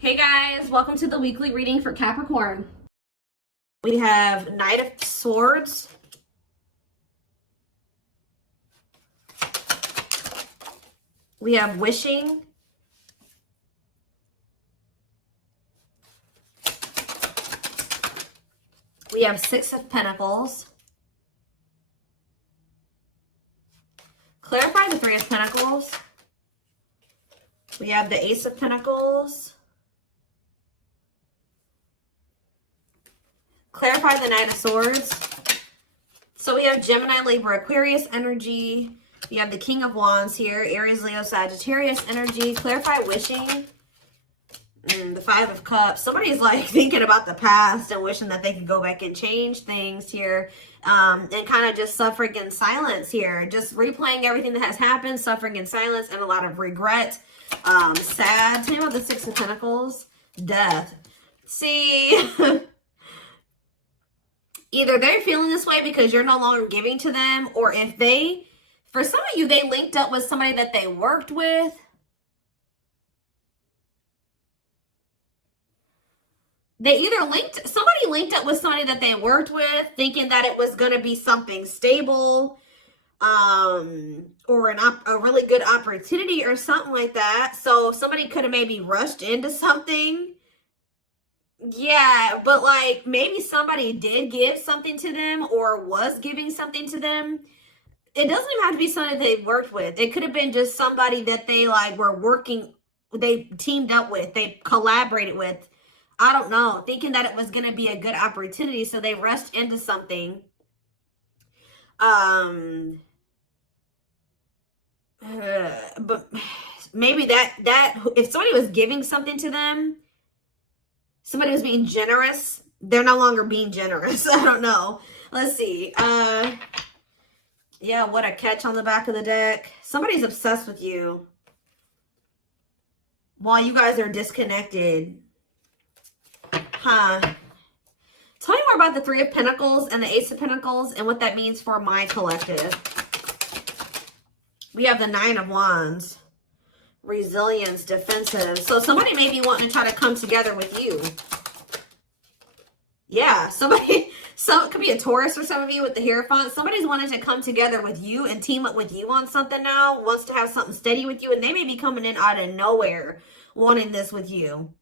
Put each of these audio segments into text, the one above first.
Hey guys, welcome to the weekly reading for Capricorn. We have Knight of Swords. We have Wishing. We have Six of Pentacles. Clarify the Three of Pentacles. We have the Ace of Pentacles. Clarify the Knight of Swords. So we have Gemini, Libra, Aquarius energy. We have the King of Wands here. Aries, Leo, Sagittarius energy. Clarify Wishing. The Five of Cups. Somebody's like thinking about the past and wishing that they could go back and change things here. And kind of just suffering in silence here. Just replaying everything that has happened. Suffering in silence and a lot of regret. Sad. Tell me about the Six of Pentacles. Death. See... Either they're feeling this way because you're no longer giving to them, or if they, for some of you, they linked up with somebody that they worked with. They either somebody linked up with somebody that they worked with, thinking that it was going to be something stable, or a really good opportunity or something like that. So somebody could have maybe rushed into something. Yeah, but like maybe somebody did give something to them or was giving something to them. It doesn't even have to be somebody they worked with. It could have been just somebody that they like were working, they teamed up with, they collaborated with. I don't know, thinking that it was going to be a good opportunity, so they rushed into something. But maybe that if somebody was giving something to them, somebody was being generous. They're no longer being generous. I don't know. Let's see. Yeah, what a catch on the back of the deck. Somebody's obsessed with you while you guys are disconnected. Huh. Tell me more about the Three of Pentacles and the Ace of Pentacles and what that means for my collective. We have the Nine of Wands. Resilience, defensive. So somebody may be wanting to try to come together with you. Yeah, it could be a Taurus for some of you with the Hierophant. Somebody's wanting to come together with you and team up with you on something now. Wants to have something steady with you. And they may be coming in out of nowhere wanting this with you.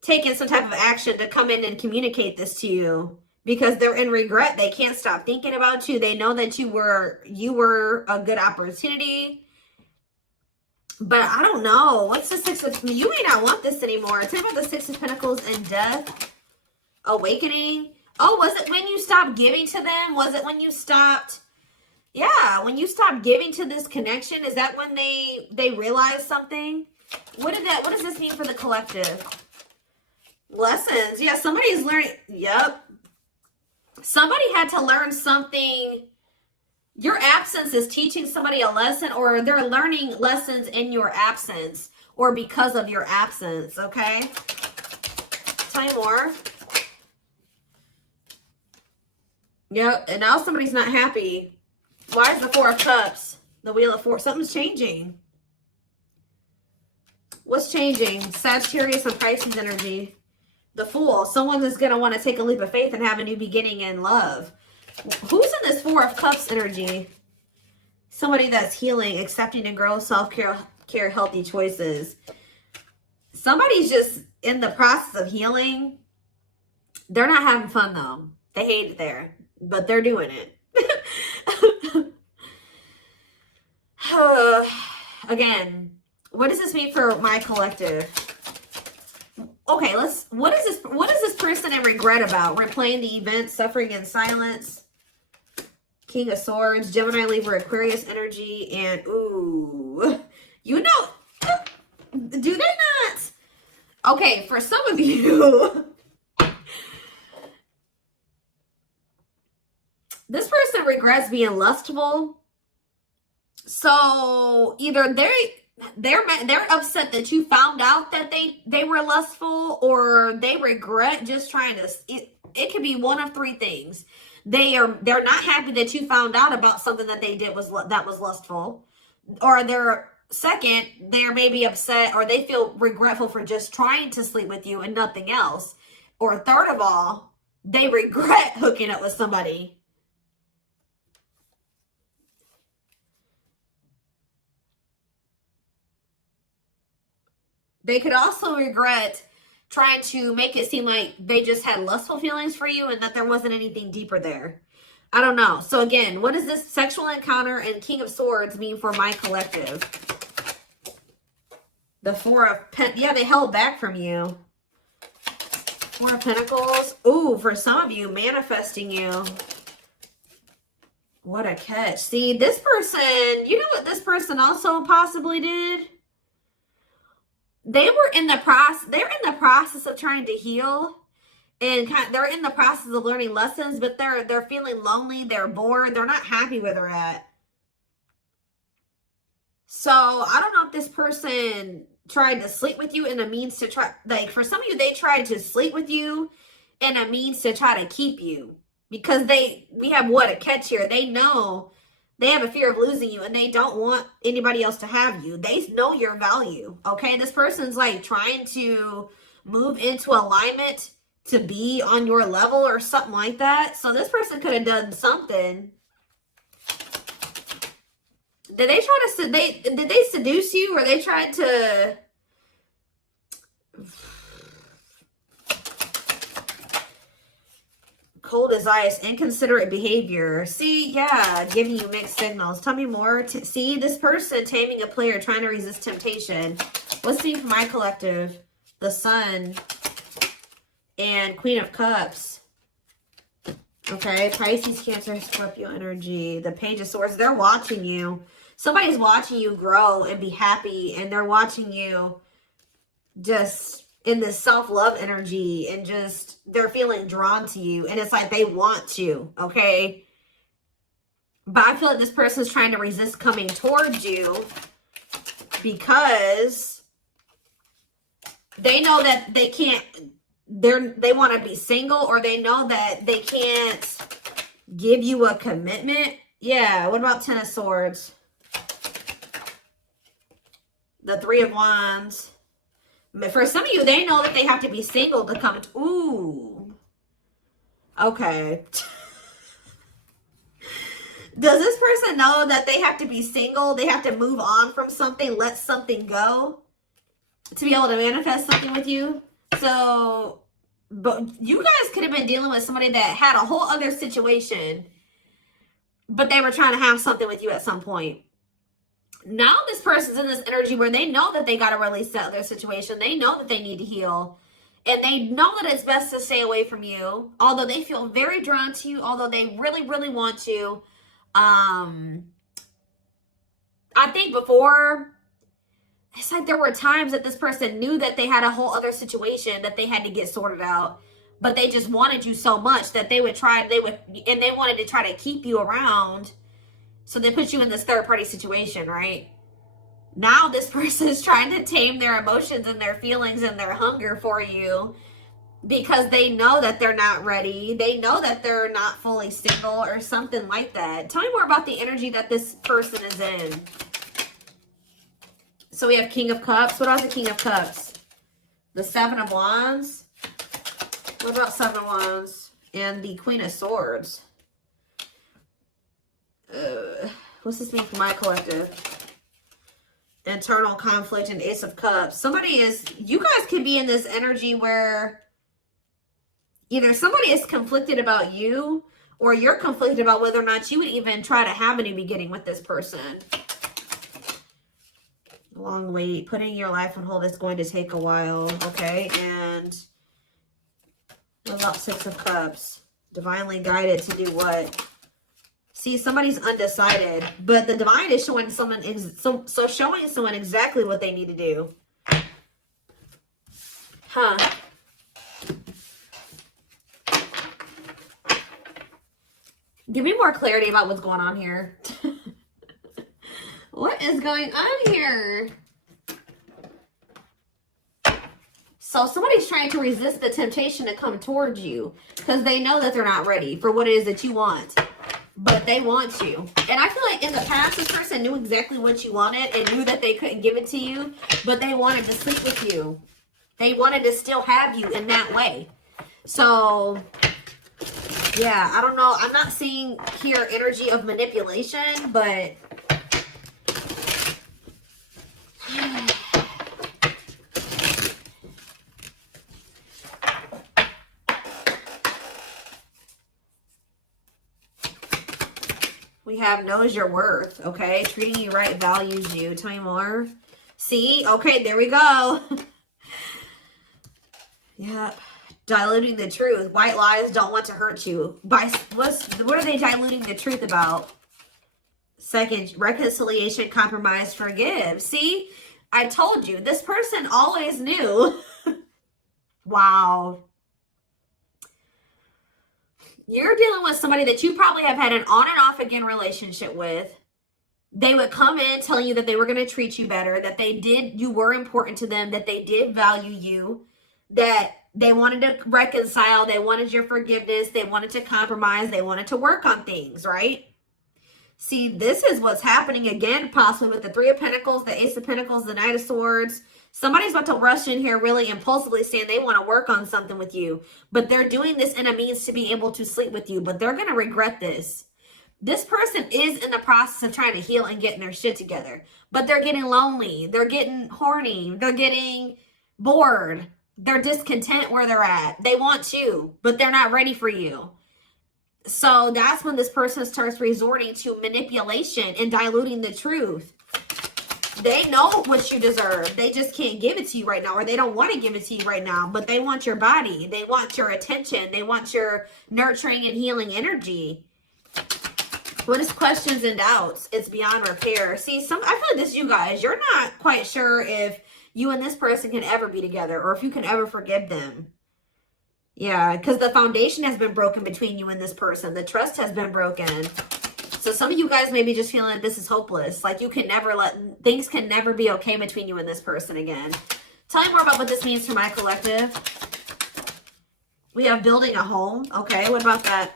Taking some type of action to come in and communicate this to you. Because they're in regret. They can't stop thinking about you. They know that you were a good opportunity. But I don't know. What's the Six of... You may not want this anymore. Tell me about the Six of Pentacles and Death. Awakening. Oh, was it when you stopped giving to them? Was it when you stopped... Yeah, when you stopped giving to this connection? Is that when they realized something? What does this mean for the collective? Lessons. Yeah, somebody's learning... Yep. Somebody had to learn something... Your absence is teaching somebody a lesson, or they're learning lessons in your absence or because of your absence, okay? Tell me more. Yep, and now somebody's not happy. Why is the Four of Cups? The Wheel of Fortune. Something's changing. What's changing? Sagittarius and Pisces energy. The Fool. Someone is going to want to take a leap of faith and have a new beginning in love. Who's in this Four of Cups energy? Somebody that's healing, accepting and growth, self-care, healthy choices. Somebody's just in the process of healing. They're not having fun, though. They hate it there, but they're doing it. Again, what does this mean for my collective? Okay, what is this person in regret about? Replaying the event, suffering in silence. King of Swords, Gemini, Libra, Aquarius energy, and ooh, you know, do they not? Okay, for some of you, this person regrets being lustful. So either they're upset that you found out that they were lustful, or they regret just trying to. It could be one of three things. They're not happy that you found out about something that they did that was lustful, or they're second, they're maybe upset or they feel regretful for just trying to sleep with you and nothing else. Or third of all, they regret hooking up with somebody. They could also regret trying to make it seem like they just had lustful feelings for you and that there wasn't anything deeper there. I don't know. So again, what does this sexual encounter and King of Swords mean for my collective? The Four of Pentacles. Yeah, they held back from you. Four of Pentacles. Ooh, for some of you, manifesting you. What a catch. See, this person, you know what this person also possibly did? They were in the process, they're in the process of trying to heal. And they're in the process of learning lessons, but they're feeling lonely, they're bored, they're not happy where they're at. So I don't know if this person tried to sleep with you in a means to try, like for some of you, they tried to sleep with you in a means to try to keep you. Because we have what a catch here. They know they have a fear of losing you and they don't want anybody else to have you. They know your value. Okay. This person's like trying to move into alignment to be on your level or something like that. So this person could have done something. Did they try to, did they seduce you or they tried to, cold as ice, inconsiderate behavior. See, yeah, giving you mixed signals. Tell me more. See, this person taming a player, trying to resist temptation. Let's see for my collective. The Sun and Queen of Cups. Okay, Pisces, Cancer, Scorpio energy. The Page of Swords. They're watching you. Somebody's watching you grow and be happy, and they're watching you just in this self-love energy, and just they're feeling drawn to you, and it's like they want you, okay? But I feel like this person's trying to resist coming towards you because they know that they can't, they want to be single, or they know that they can't give you a commitment. Yeah, what about Ten of Swords? The Three of Wands. But for some of you, they know that they have to be single to come. Ooh. Okay. Does this person know that they have to be single? They have to move on from something, let something go to be able to manifest something with you? So, but you guys could have been dealing with somebody that had a whole other situation, but they were trying to have something with you at some point. Now this person's in this energy where they know that they got to release that other situation. They know that they need to heal. And they know that it's best to stay away from you. Although they feel very drawn to you. Although they really, really want to. I think before, it's like there were times that this person knew that they had a whole other situation that they had to get sorted out. But they just wanted you so much that they would and they wanted to try to keep you around. So they put you in this third-party situation, right? Now this person is trying to tame their emotions and their feelings and their hunger for you because they know that they're not ready. They know that they're not fully single or something like that. Tell me more about the energy that this person is in. So we have King of Cups. What about the King of Cups? The Seven of Wands. What about Seven of Wands? And the Queen of Swords. What's this mean for my collective? Internal conflict and Ace of Cups. You guys could be in this energy where either somebody is conflicted about you, or you're conflicted about whether or not you would even try to have a new beginning with this person. Long wait. Putting your life on hold is going to take a while. Okay. And what about Six of Cups? Divinely guided to do what? See, somebody's undecided, but the divine is showing someone, showing someone exactly what they need to do. Huh. Give me more clarity about what's going on here. What is going on here? So somebody's trying to resist the temptation to come towards you because they know that they're not ready for what it is that you want. but they want you. And I feel like in the past, this person knew exactly what you wanted and knew that they couldn't give it to you, but they wanted to sleep with you. They wanted to still have you in that way. So, yeah, I don't know. I'm not seeing here energy of manipulation, but we have knows your worth, okay? Treating you right, values you. Tell me more. See? Okay, there we go. Yeah. Diluting the truth. White lies don't want to hurt you. What are they diluting the truth about? Second, reconciliation, compromise, forgive. See? I told you. This person always knew. Wow. You're dealing with somebody that you probably have had an on and off again relationship with. They would come in telling you that they were going to treat you better, that you were important to them, that they did value you, that they wanted to reconcile, they wanted your forgiveness, they wanted to compromise, they wanted to work on things, right? See, this is what's happening again, possibly with the Three of Pentacles, the Ace of Pentacles, the Knight of Swords. Somebody's about to rush in here really impulsively saying they want to work on something with you, but they're doing this in a means to be able to sleep with you, but they're going to regret this. This person is in the process of trying to heal and getting their shit together, but they're getting lonely. They're getting horny. They're getting bored. They're discontent where they're at. They want you, but they're not ready for you. So that's when this person starts resorting to manipulation and diluting the truth. They know what you deserve. They just can't give it to you right now, or they don't want to give it to you right now, but they want your body. They want your attention. They want your nurturing and healing energy. What is questions and doubts? It's beyond repair. See, I feel like this, you guys, you're not quite sure if you and this person can ever be together or if you can ever forgive them. Yeah, because the foundation has been broken between you and this person. The trust has been broken. So some of you guys may be just feeling like this is hopeless. Like you can never things can never be okay between you and this person again. Tell me more about what this means for my collective. We have building a home. Okay, what about that?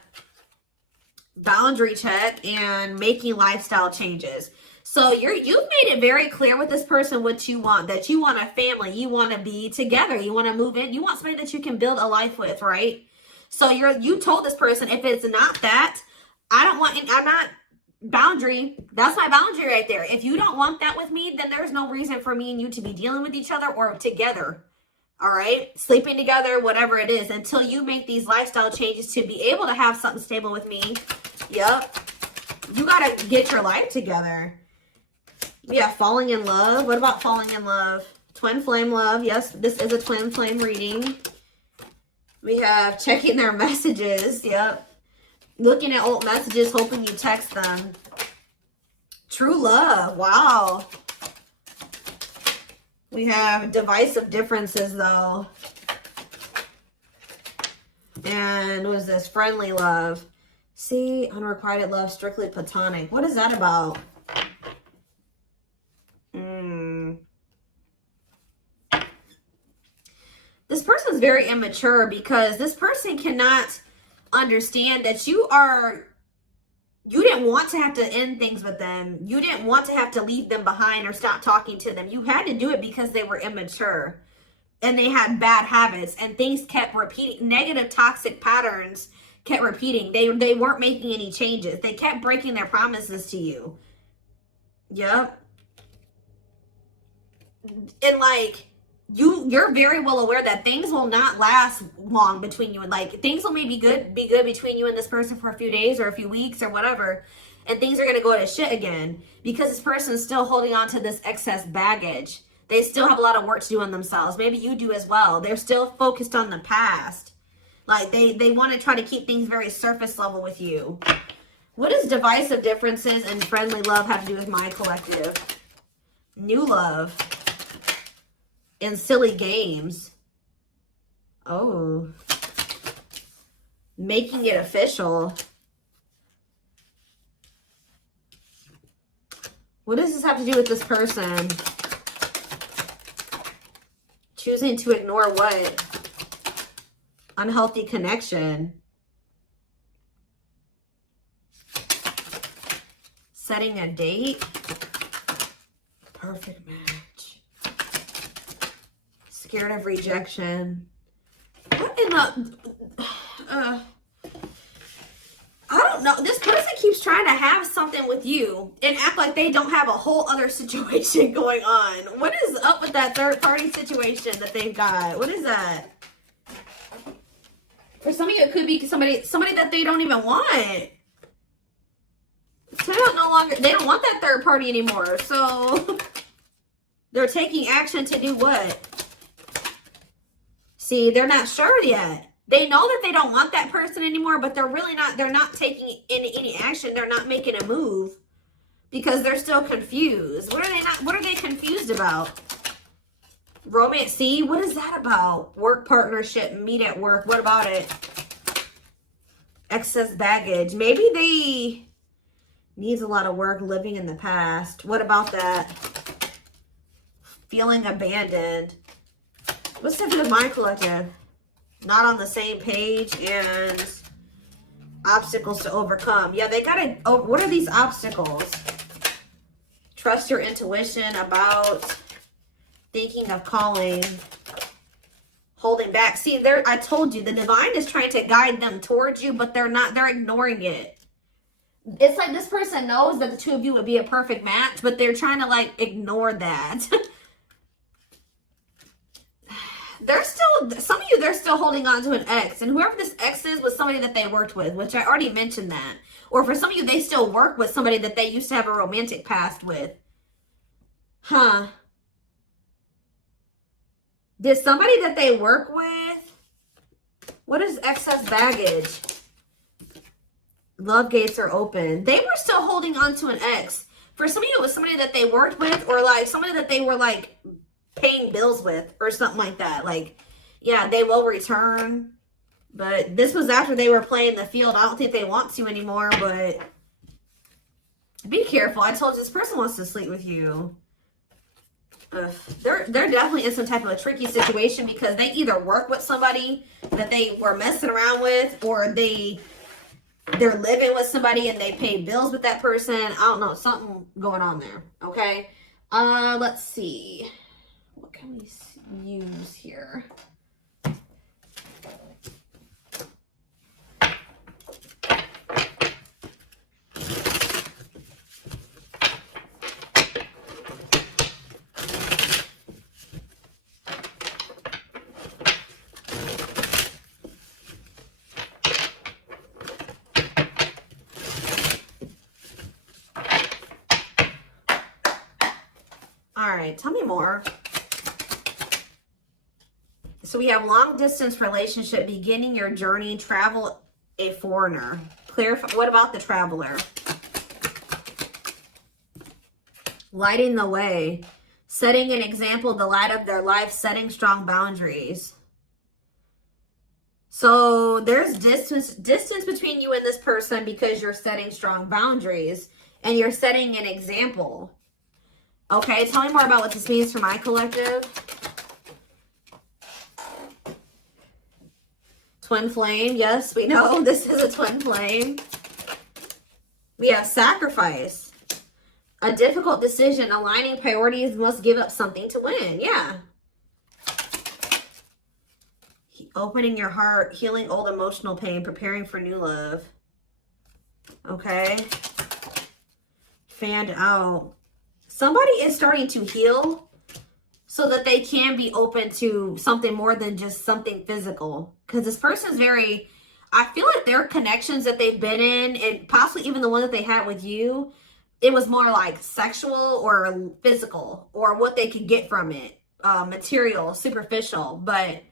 Boundary check and making lifestyle changes. So you've made it very clear with this person what you want, that you want a family, you want to be together, you want to move in, you want somebody that you can build a life with, right? So you told this person, if it's not that, I'm not boundary. That's my boundary right there. If you don't want that with me, then there's no reason for me and you to be dealing with each other or together. All right, sleeping together, whatever it is, until you make these lifestyle changes to be able to have something stable with me. Yep. You got to get your life together. Yeah, falling in love. What about falling in love? Twin flame love. Yes, this is a twin flame reading. We have checking their messages. Yep. Looking at old messages, hoping you text them. True love. Wow. We have divisive differences, though. And what is this? Friendly love. See, unrequited love, strictly platonic. What is that about? This person's very immature because this person cannot understand that you didn't want to have to end things with them. You didn't want to have to leave them behind or stop talking to them. You had to do it because they were immature and they had bad habits and things kept repeating. Negative toxic patterns kept repeating. They weren't making any changes. They kept breaking their promises to you. Yep. And like, you're very well aware that things will not last long between you, and like things will maybe be good between you and this person for a few days or a few weeks or whatever, and things are going to go to shit again because this person is still holding on to this excess baggage. They still have a lot of work to do on themselves. Maybe you do as well. They're still focused on the past. Like they want to try to keep things very surface level with you. What does divisive differences and friendly love have to do with my collective? New love. And silly games. Oh. Making it official. What does this have to do with this person? Choosing to ignore what? Unhealthy connection. setting a date. Perfect match. Scared of rejection. What in the... I don't know. This person keeps trying to have something with you and act like they don't have a whole other situation going on. What is up with that third party situation that they've got? What is that? For some of you, it could be somebody that they don't even want. So they don't want that third party anymore. So they're taking action to do what? See, they're not sure yet. They know that they don't want that person anymore, but they're not taking any action. They're not making a move because they're still confused. What are they confused about? Romance, see, what is that about? Work partnership, meet at work. What about it? Excess baggage. Maybe they needs a lot of work, living in the past. What about that? Feeling abandoned. What's up with the Mind Collective? Not on the same page and obstacles to overcome. Yeah, they gotta, what are these obstacles? Trust your intuition, about, thinking of calling, holding back. See, I told you, the divine is trying to guide them towards you, but they're ignoring it. It's like this person knows that the two of you would be a perfect match, but they're trying to like ignore that. Some of you, they're still holding on to an ex. And whoever this ex is was somebody that they worked with, which I already mentioned that. Or for some of you, they still work with somebody that they used to have a romantic past with. Huh. Did somebody that they work with? What is excess baggage? Love gates are open. They were still holding on to an ex. For some of you, it was somebody that they worked with, or like somebody that they were like paying bills with or something like that. Like, yeah, they will return, but this was after they were playing the field. I don't think they want to anymore, but be careful. I told you, this person wants to sleep with you. They're definitely in some type of a tricky situation because they either work with somebody that they were messing around with, or they're living with somebody and they pay bills with that person. I don't know, something going on there. Okay, let's see. What can we use here? All right, tell me more. So we have long distance relationship, beginning your journey, travel, a foreigner. Clarify, what about the traveler? Lighting the way, setting an example, the light of their life, setting strong boundaries. So there's distance between you and this person because you're setting strong boundaries and you're setting an example. Okay, tell me more about what this means for my collective. Twin flame, yes, we know this is a twin flame. We have sacrifice. A difficult decision, aligning priorities, must give up something to win. Yeah. Opening your heart, healing old emotional pain, preparing for new love. Okay. Fanned out. Somebody is starting to heal so that they can be open to something more than just something physical. Because this person's I feel like their connections that they've been in, and possibly even the one that they had with you, it was more like sexual or physical, or what they could get from it. Material, superficial. But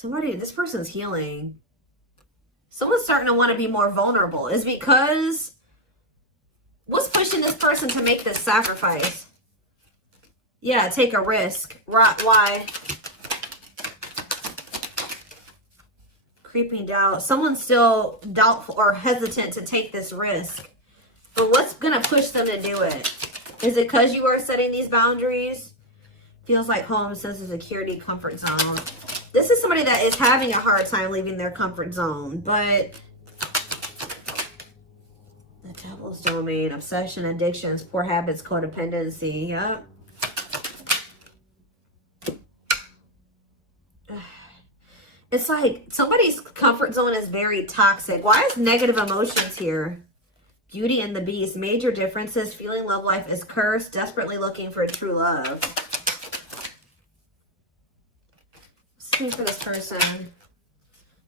this person's healing. Someone's starting to want to be more vulnerable. Is because what's pushing this person to make this sacrifice? Yeah, take a risk. Right? Why? Creeping doubt. Someone's still doubtful or hesitant to take this risk. But what's going to push them to do it? Is it because you are setting these boundaries? Feels like home, sense of security, comfort zone. This is somebody that is having a hard time leaving their comfort zone, but Devil's domain, obsession, addictions, poor habits, codependency. Yep. It's like somebody's comfort zone is very toxic. Why is negative emotions here? Beauty and the Beast. Major differences. Feeling love life is cursed. Desperately looking for true love. Something for this person.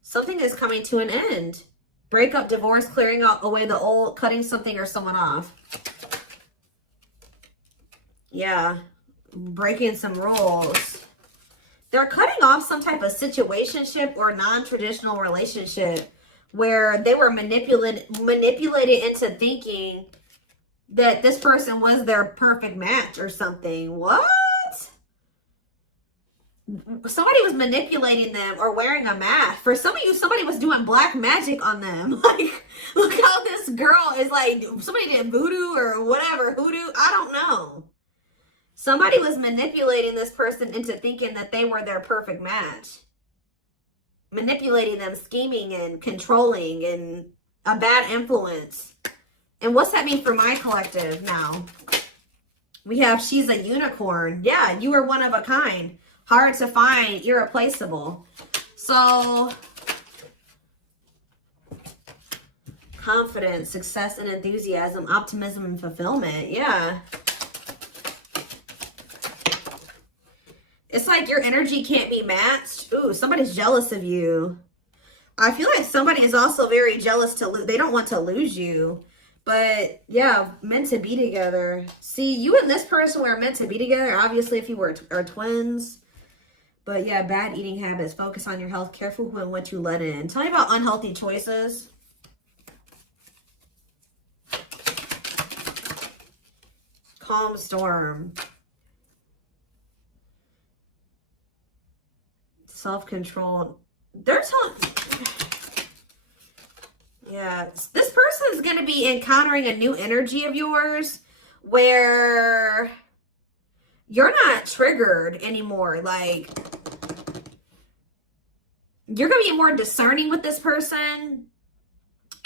Something is coming to an end. Breakup, divorce, clearing out away the old, cutting something or someone off. Yeah. Breaking some rules. They're cutting off some type of situationship or non-traditional relationship where they were manipulated into thinking that this person was their perfect match or something. What? Somebody was manipulating them or wearing a mask. For some of you, somebody was doing black magic on them. Like, look how this girl is like, somebody did voodoo or whatever, hoodoo. I don't know. Somebody was manipulating this person into thinking that they were their perfect match. Manipulating them, scheming and controlling and a bad influence. And what's that mean for my collective now? We have she's a unicorn. Yeah, you are one of a kind. Hard to find, irreplaceable. So, confidence, success and enthusiasm, optimism and fulfillment. Yeah. It's like your energy can't be matched. Ooh, somebody's jealous of you. I feel like somebody is also very jealous to lose. They don't want to lose you. But yeah, meant to be together. See, you and this person were meant to be together. Obviously, if you are twins. But yeah, bad eating habits. Focus on your health. Careful who and what you let in. Tell me about unhealthy choices. Calm storm. Self-control. They're telling... Yeah, this person is going to be encountering a new energy of yours where you're not triggered anymore. Like, you're going to be more discerning with this person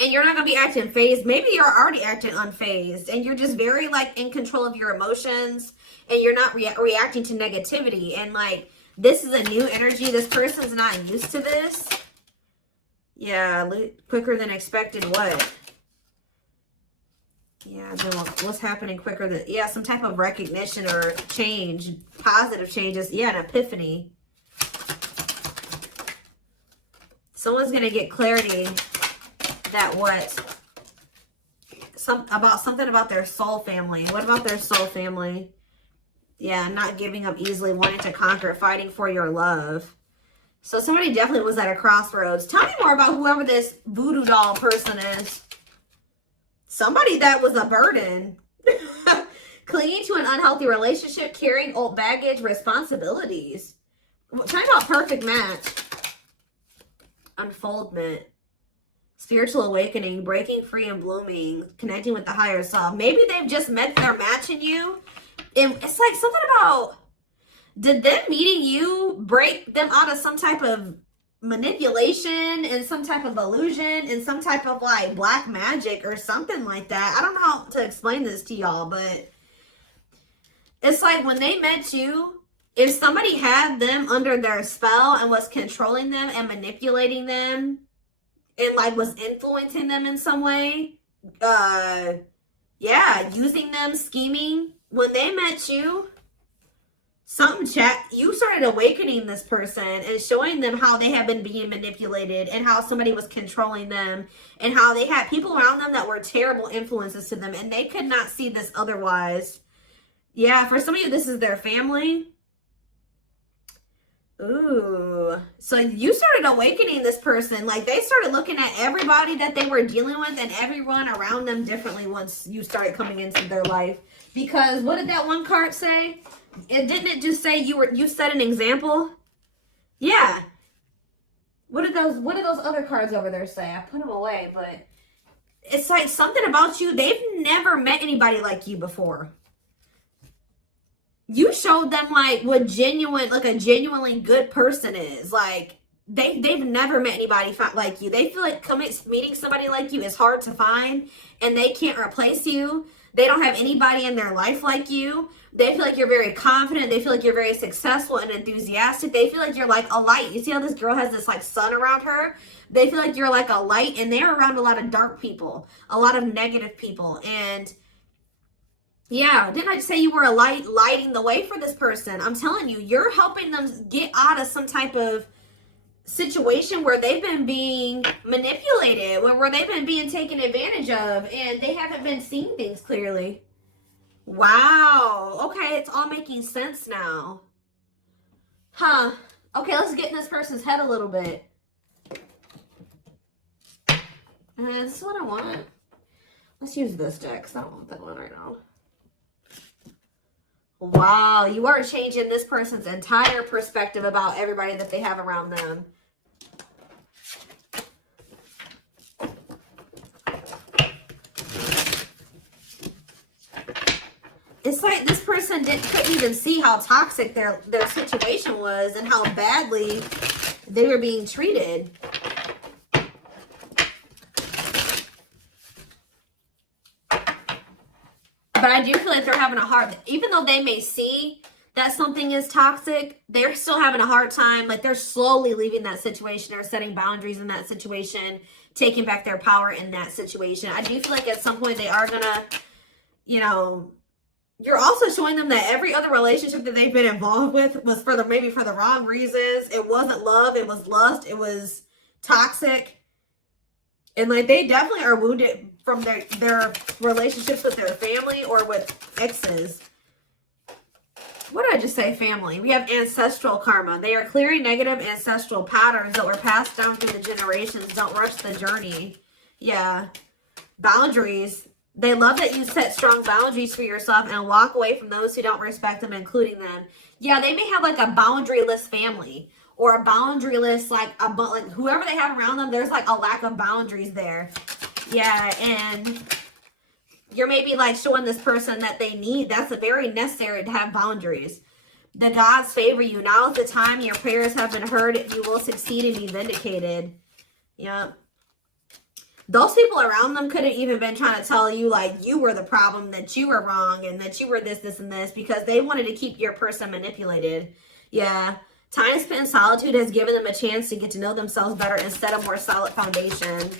and you're not going to be acting phased. Maybe you're already acting unfazed and you're just very like in control of your emotions and you're not reacting to negativity. And like, this is a new energy. This person's not used to this. Yeah, quicker than expected. What? Yeah, what's happening quicker than... Yeah, some type of recognition or change. Positive changes. Yeah, an epiphany. Someone's going to get clarity that what? Something about their soul family. What about their soul family? Yeah, not giving up easily, wanting to conquer, fighting for your love. So somebody definitely was at a crossroads. Tell me more about whoever this voodoo doll person is. Somebody that was a burden. Clinging to an unhealthy relationship, carrying old baggage, responsibilities. Tell me about perfect match. Unfoldment. Spiritual awakening, breaking free and blooming, connecting with the higher self. Maybe they've just met their match in you. And it's like something about, did them meeting you break them out of some type of manipulation and some type of illusion and some type of like black magic or something like that? I don't know how to explain this to y'all, but it's like when they met you, if somebody had them under their spell and was controlling them and manipulating them and like was influencing them in some way, yeah, using them, scheming. When they met you, you started awakening this person and showing them how they have been being manipulated and how somebody was controlling them and how they had people around them that were terrible influences to them and they could not see this otherwise. Yeah, for some of you, this is their family. Ooh. So you started awakening this person. Like they started looking at everybody that they were dealing with and everyone around them differently once you started coming into their life. Because what did that one card say? Didn't it just say you set an example? Yeah. What did those other cards over there say? I put them away, but it's like something about you. They've never met anybody like you before. You showed them like what a genuinely good person is. Like they've never met anybody like you. They feel like meeting somebody like you is hard to find, and they can't replace you. They don't have anybody in their life like you. They feel like you're very confident. They feel like you're very successful and enthusiastic. They feel like you're like a light. You see how this girl has this like sun around her? They feel like you're like a light, and they're around a lot of dark people, a lot of negative people. And yeah, didn't I say you were a light, lighting the way for this person? I'm telling you, you're helping them get out of some type of situation where they've been being manipulated, where they've been being taken advantage of, and they haven't been seeing things clearly. Wow. Okay, it's all making sense now. Huh. Okay, let's get in this person's head a little bit. This is what I want. Let's use this deck, because I don't want that one right now. Wow, you are changing this person's entire perspective about everybody that they have around them. It's like this person couldn't even see how toxic their situation was and how badly they were being treated. But I do feel like they're having a hard, even though they may see that something is toxic, they're still having a hard time. Like they're slowly leaving that situation or setting boundaries in that situation, taking back their power in that situation. I do feel like at some point they are gonna, you know, you're also showing them that every other relationship that they've been involved with was maybe for the wrong reasons. It wasn't love, it was lust, it was toxic. And like they definitely are wounded from their relationships with their family or with exes. What did I just say? Family. We have ancestral karma. They are clearing negative ancestral patterns that were passed down through the generations. Don't rush the journey. Yeah. Boundaries. They love that you set strong boundaries for yourself and walk away from those who don't respect them, including them. Yeah, they may have like a boundaryless family or a boundaryless, like whoever they have around them, there's like a lack of boundaries there. Yeah, and you're maybe like showing this person that they need, that's very necessary to have boundaries. The gods favor you. Now is the time. Your prayers have been heard. You will succeed and be vindicated. Yeah. Those people around them could have even been trying to tell you like you were the problem, that you were wrong, and that you were this, this, and this, because they wanted to keep your person manipulated. Yeah. Time spent in solitude has given them a chance to get to know themselves better and set a more solid foundation.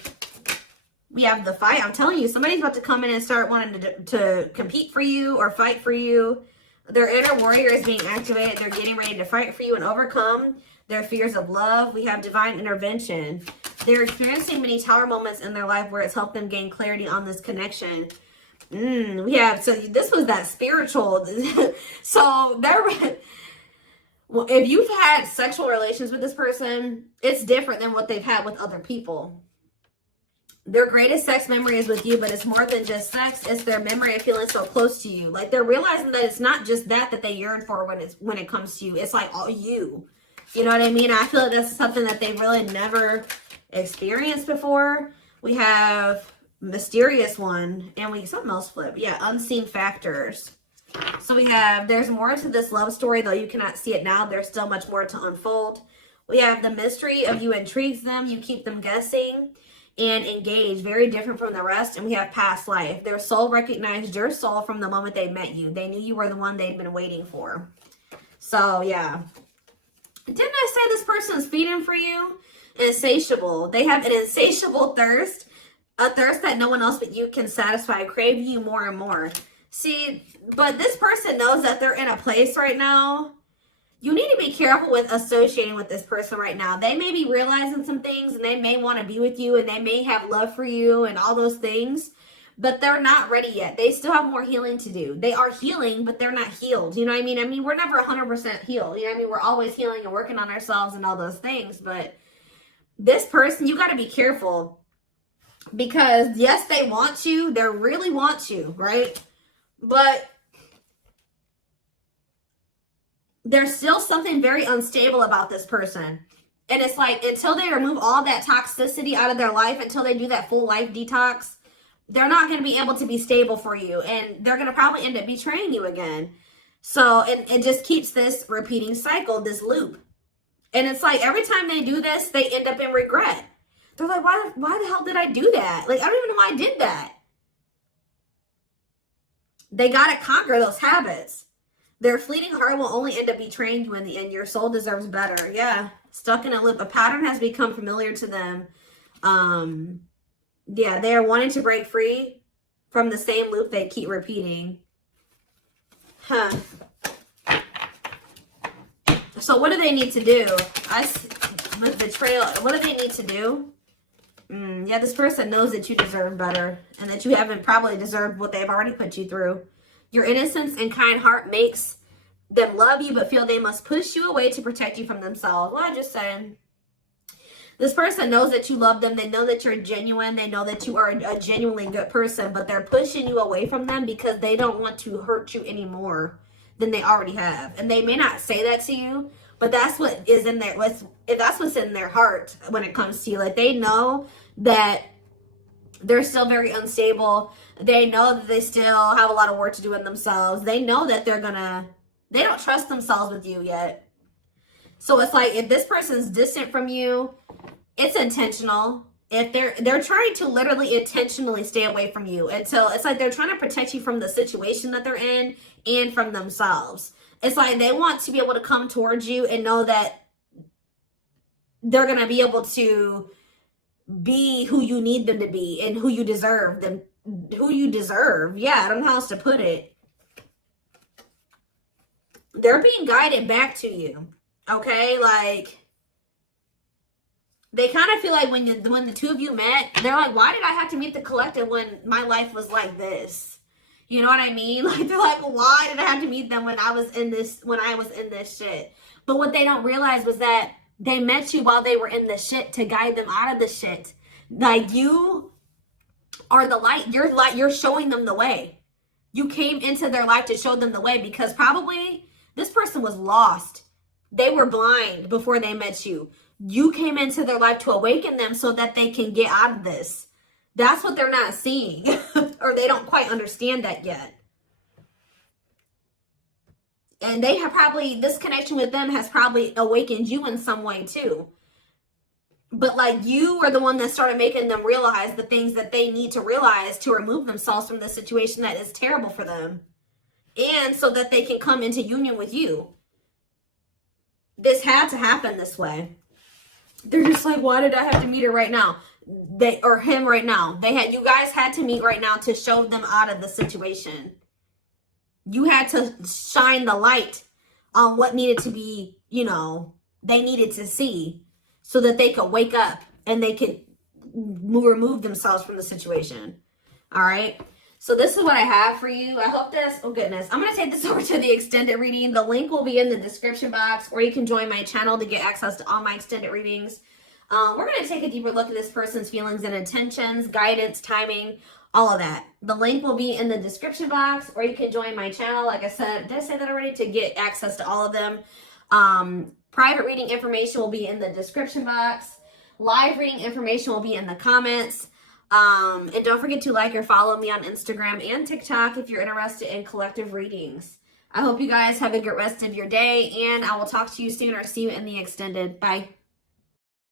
We have the fight. I'm telling you, somebody's about to come in and start wanting to compete for you or fight for you. Their inner warrior is being activated. They're getting ready to fight for you and overcome their fears of love. We have divine intervention. They're experiencing many tower moments in their life where it's helped them gain clarity on this connection. We have, so this was that spiritual. So there, well, if you've had sexual relations with this person, it's different than what they've had with other people. Their greatest sex memory is with you, but it's more than just sex. It's their memory of feeling so close to you. Like they're realizing that it's not just that they yearn for when it comes to you. It's like all you. You know what I mean? I feel like that's something that they've really never experienced before. We have mysterious one, and we something else flip. Yeah, unseen factors. So we have, there's more to this love story, though you cannot see it now. There's still much more to unfold. We have the mystery of you intrigues them. You keep them guessing and engaged. Very different from the rest. And we have past life. Their soul recognized your soul from the moment they met you. They knew you were the one they'd been waiting for. So, yeah. Didn't I say this person's feeding for you? Insatiable. They have an insatiable thirst. A thirst that no one else but you can satisfy. Craving you more and more. See, but this person knows that they're in a place right now. You need to be careful with associating with this person right now. They may be realizing some things, and they may want to be with you, and they may have love for you and all those things, but they're not ready yet. They still have more healing to do. They are healing, but they're not healed. You know what I mean? I mean, we're never 100% healed. You know what I mean? We're always healing and working on ourselves and all those things, but this person, you got to be careful, because yes, they want you. They really want you, right? But there's still something very unstable about this person. And it's like, until they remove all that toxicity out of their life, until they do that full life detox, they're not going to be able to be stable for you. And they're going to probably end up betraying you again. So it just keeps this repeating cycle, this loop. And it's like every time they do this, they end up in regret. They're like, why the hell did I do that? Like, I don't even know why I did that. They got to conquer those habits. Their fleeting heart will only end up betraying you in the end. Your soul deserves better. Yeah. Stuck in a loop. A pattern has become familiar to them. Yeah, they are wanting to break free from the same loop they keep repeating. Huh. So what do they need to do? With betrayal, what do they need to do? Yeah, this person knows that you deserve better and that you haven't probably deserved what they've already put you through. Your innocence and kind heart makes them love you but feel they must push you away to protect you from themselves. Well, I just said. This person knows that you love them. They know that you're genuine. They know that you are a genuinely good person, but they're pushing you away from them because they don't want to hurt you any more than they already have. And they may not say that to you, but that's what is in there. That's what's in their heart when it comes to you. Like, they know that they're still very unstable. They know that they still have a lot of work to do in themselves. They know that they don't trust themselves with you yet. So it's like, if this person's distant from you, it's intentional. If they're trying to literally intentionally stay away from you until it's like they're trying to protect you from the situation that they're in and from themselves. It's like they want to be able to come towards you and know that they're going to be able to be who you need them to be and who you deserve them, who you deserve. Yeah, I don't know how else to put it. They're being guided back to you. Okay, like, they kind of feel like when the two of you met, they're like, why did I have to meet the collective when my life was like this? You know what I mean? Like, they're like, why did I have to meet them when I was in this shit? But what they don't realize was that they met you while they were in the shit to guide them out of the shit. Like, you are the light. You're showing them the way. You came into their life to show them the way because probably this person was lost. They were blind before they met you. You came into their life to awaken them so that they can get out of this. That's what they're not seeing. Or they don't quite understand that yet. And they have probably, this connection with them has probably awakened you in some way too. But like, you are the one that started making them realize the things that they need to realize to remove themselves from the situation that is terrible for them. And so that they can come into union with you. This had to happen this way. They're just like, why did I have to meet her right now? Or him right now. You guys had to meet right now to show them out of the situation. You had to shine the light on what needed to be, they needed to see so that they could wake up and they could remove themselves from the situation. All right. So this is what I have for you. I hope this, oh goodness, I'm going to take this over to the extended reading. The link will be in the description box, or you can join my channel to get access to all my extended readings. We're going to take a deeper look at this person's feelings and intentions, guidance, timing, all of that. The link will be in the description box, or you can join my channel. Like I said, did I say that already? To get access to all of them. Private reading information will be in the description box. Live reading information will be in the comments. And don't forget to like or follow me on Instagram and TikTok if you're interested in collective readings. I hope you guys have a good rest of your day, and I will talk to you soon or see you in the extended. Bye.